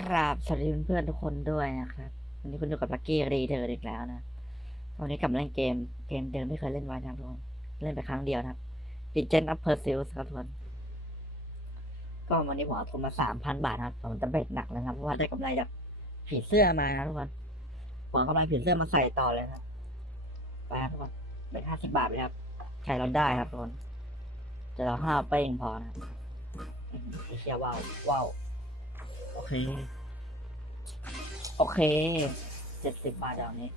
ครับสวัสดีเพื่อนๆทุกคนด้วยนะครับ วันนี้คุณอยู่กับลักกี้รีเดอร์อีกแล้วนะวันนี้กลับมาเล่นเกม เกมเดิมไม่เคยเล่นไว้นะครับทุกคนเล่นไปครั้งเดียวนะครับ Legend of Perseus ครับทุกคนก็วันนี้ผมเอาทุนมาสามพันบาทนะครับผมจะเบ็ดหนักนะครับเพราะว่าได้กำไรจากผีเสื้อมานะทุกคนผมเอากำไรผีเสื้อมาใส่ต่อเลยนะครับไปทุกคนเบ็ดห้าสิบบาทเลยครับใช้เราได้ครับทุกคนจะเราห้าเป้งพอนะครับไอเชียว้าวว้าว โอเค โอเคเจ็ดสิบบาทเดี๋ยวนี้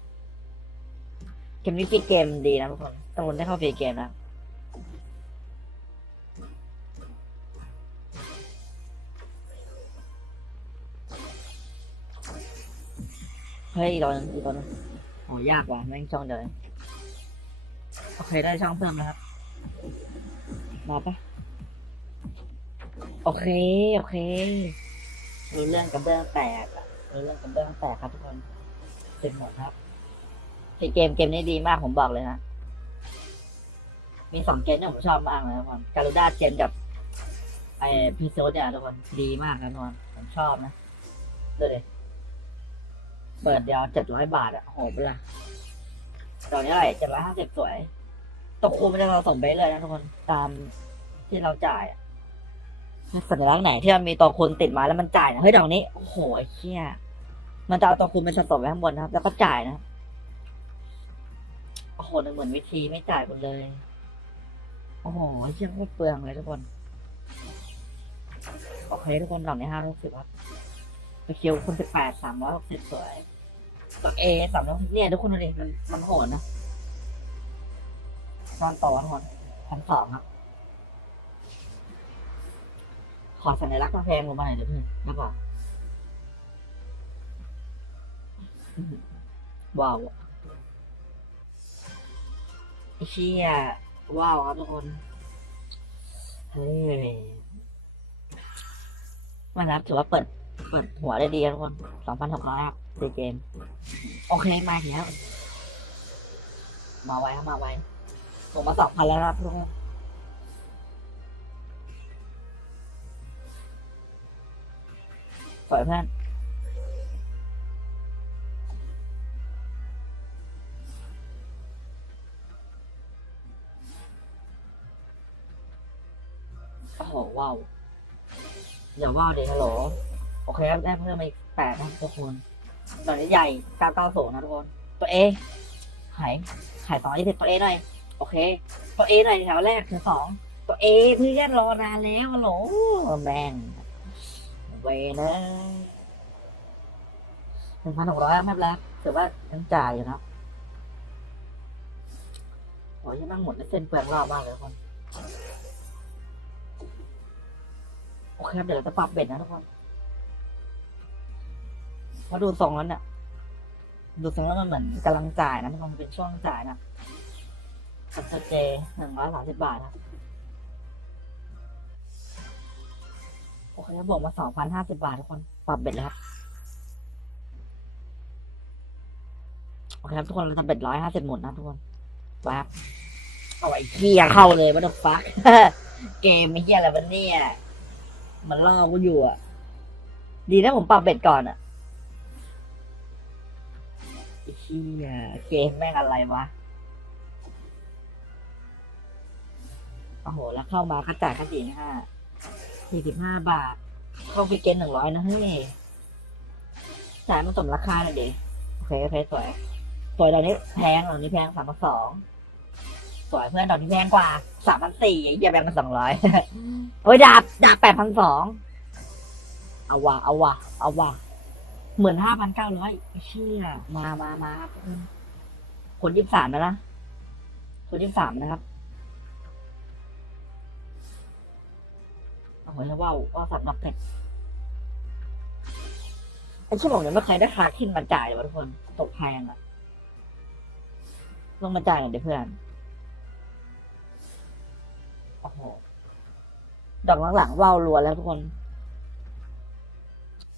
เกมนี้ฟรีเกมดีนะทุกคนตำรวจได้เข้าฟรีเกมนะเฮ้ยอีกตัวนึงอีกตัวหนึงโอ้ยากว่ะแม่งช่องเดียวเอโอเคได้ช่องเพิ่มแล้วครับมาปะโอเค โอเค รู้เรื่องกระเบื้องแตกอะรู้เรื่องกระเบื้องแตกครับทุกคนเสร็จหมดครับไอเกมเกมนี้ดีมากผมบอกเลยนะมีสองเกมที่ผมชอบมากเลยทุกคนการูด้าเจนกับไอพีโซดเนี่ยทุกคนดีมากนะทุกคนผมชอบนะดูดิเปิดเดียวเจ็ดร้อยบาทอะโหเปะล่าตอนนี้อะไรเจ็ดร้อยห้าสิบสวยตกคูมันจะเราส่งไปเลยนะทุกคนตามที่เราจ่ายอะ สัญลักษณ์ไหนที่มันมีตัวคูณติดมาแล้วมันจ่ายนะเฮ้ยดอกนี้โอ้โหไอ้เชี่ยมันจะเอาตัวคูณเป็นสะสมไว้ข้างบนนะครับ แล้วก็จ่ายนะโอ้โหนึกเหมือนวิธีไม่จ่ายหมดเลยโอ้โหไอ้เชี่ยโคตรเปลืองเลยทุกคนโอเคทุกคนดอกนี้ห้าร้อยสิบครับไปคิวคุณสิบแปดสามร้อยหกสิบสวยตัวเอสามร้อยเนี่ยทุกคนดูดิมันมันโหดนะตอนต่อทุกคนพันสองครับ อสัญลักษณ์กำแพงลงมาหน่อยเดี๋ยวพื่นแล้วก็ว้าวไอ้เชี่ยว้าวครับทุกคนเฮ้ยมันนับถือว่าเปิด เปิดหัวได้ดีทุกคนสองพันหกร้อยครับตีเกม โอเค มาอีกแล้ว มาไว้ครับมาไว้ผมมาสองพันแล้วนะครับทุกคน สวยเพื่อนโอ้โหว้าวเดี๋ยวว้าวเดี๋ยวฮัลโหลโอเคครับได้เพิ่มมาอีกแปดนะทุกคนตอนนี้ใหญ่เก้าเก้าศูนย์นะทุกคน ตัวเอขายขายสองยี่สิบตัวเอหน่อยโอเค ตัวเอหน่อยแถวแรกคือสองตัวเอเพื่อนรอนานแล้วฮัลโหลแมง เวนะหนึ่งพันหกร้อยไม่เป็นไรถือว่ายังจ่ายอยู่นะโอ้ยยังนั่งหมดแล้วเส้นเปลืองรอบมากเลยทุกคนโอเคครับเดี๋ยวเราจะปรับเบ็ดนะทุกคนเพราะดูทรงแล้วเนี่ยดูทรงแล้วมันเหมือนกำลังจ่ายนะทุกคนเป็นช่วงจ่ายนะกับเจหนึ่งร้อยสามสิบบาทนะ โอเคบวกมาสองพันห้าสิบาททุกคน ปรับเบ็ดแล้วครับ โอเคครับทุกคนเราทำเบ็ดร้อยห้าสิบหมดนะทุกคนแป๊บเอาไอ้เฮียเข้าเลยวัตถุฟักเกมไอ้เฮียอะไรวะเนี่ย มันล่อกูอยู่อะ ดีนะผมปรับเบ็ดก่อนอะไอ้เฮียเกมแม่งอะไรวะโอ้โห แล้วเข้ามาก็จ่ายแค่สี่ห้า สี่สิบห้าบาทเข้าไปเกณหนึ่งร้อยนะเฮ้ยจ่ายมันสมราคาหน่อยดิโอเคโอเคสวยสวยดอกนี้แพงดอกนี้แพงสามพันสองสวยเพื่อนดอกนี้แพงกว่าสามพันสี่อย่าแบ่งกันสองร้อยโอ้ยดาบดาบแปดพันสองเอาวะเอาวะเอาวะเหมือนห้าพันเก้าร้อยเชี่ยมามามาคนยี่สิบสามนะนะคนยี่สิบสามนะครับ โอ้โหแล้วว่าวว่าสับนอกเป็ดไอ้ที่ผมยังไม่เคยได้คาขึ้นมาจ่ายเลยวะทุกคนตกแพงอะลงมาจ่ายหน่อยดิเพื่อนโอ้โหดอกหลังๆว่าวรัวแล้วทุกคน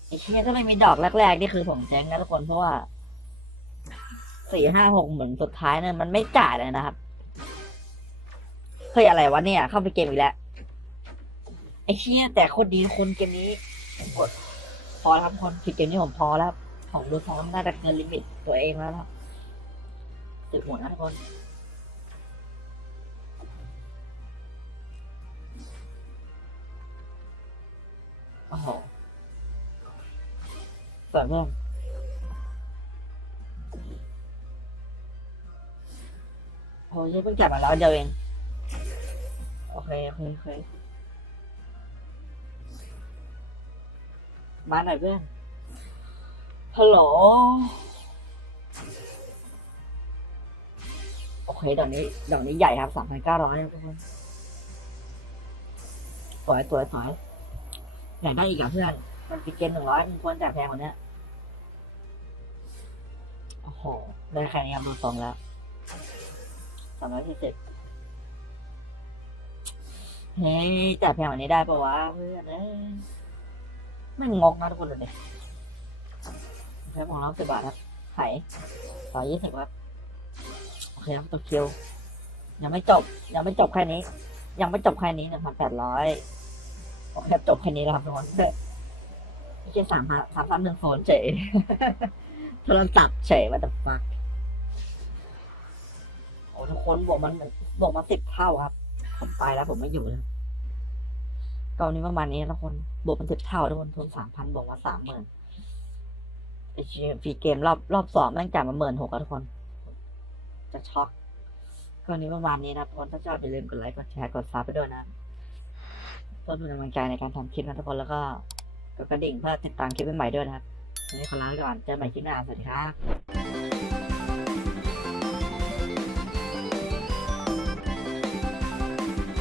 ไอ้เชี่ยถ้าไม่มีดอกแรกๆนี่คือผมแจ้งนะทุกคนเพราะว่าสี่ห้าหกเหมือนสุดท้ายเนี่ยมันไม่จ่ายเลยนะครับเฮ้ยอะไรวะเนี่ย เข้าไปเกมอีกแล้ว ไอ้เชี่ยแต่คนดีคนเกมนี้กดพอแล้วครับทุกคนคิดเกมนี้ผมพอแล้วผมดูท้องน่าจะเกินลิมิตตัวเองแล้วนะสึกหมดนะทุกคนโอ้โหสวยมากโอ้ยเพิ่งจับมาแล้วเดียวเอง โอเค โอเคโอเค มาหน่อยเพื่อนฮัลโหล โอเคดอกนี้ดอกนี้ใหญ่ครับสามพันเก้าร้อยทุกคนสวยสวยสวยอยากได้อีกอะเพื่อน มันปิดเกมหนึ่งร้อยมันควรจ่ายแพงกว่านี้โอ้โห ได้แค่นี้ครับดูทรงแล้วสามร้อยสี่สิบเฮ้ยจ่ายแพงกว่านี้ได้ปะวะเพื่อนเอ้ ไม่งงนะทุกคนดูดิแค่ของเราสิบบาทครับไข่ต่อยี่สิบครับโอเคครับตัวคิวยังไม่จบ ยังไม่จบแค่นี้ ยังไม่จบแค่นี้หนึ่งพันแปดร้อยโอเคจบแค่นี้แล้วครับทุกคนไม่ใช่สามพันสามพันหนึ่งโฟนเฉยโทรศัพท์เฉยว่าแต่ฟักโอ้ทุกคนบวกมันบวกมาสิบเท่าครับ ผมไปแล้วผมไม่อยู่แล้ว ตอนนี้ประมาณนี้นะคนบวกมันสิบเท่าทุกคนทุนสามพันบวกมาสามหมื่นไอชีฟรีเกมรอบรอบสองแม่งจ่ายมาหมื่นหกอะทุกคน จะช็อกก็วันนี้ประมาณนี้นะทุกคนถ้าชอบอย่าลืมกดไลค์กดแชร์กดซับไปด้วยนะเพื่อเป็นกำลังใจในการทำคลิปนะทุกคนแล้วก็กดกระดิ่งเพื่อติดตามคลิปใหม่ๆด้วยนะครับวันนี้ขอลาไปก่อนเจอกันใหม่คลิปหน้าสวัสดีครับ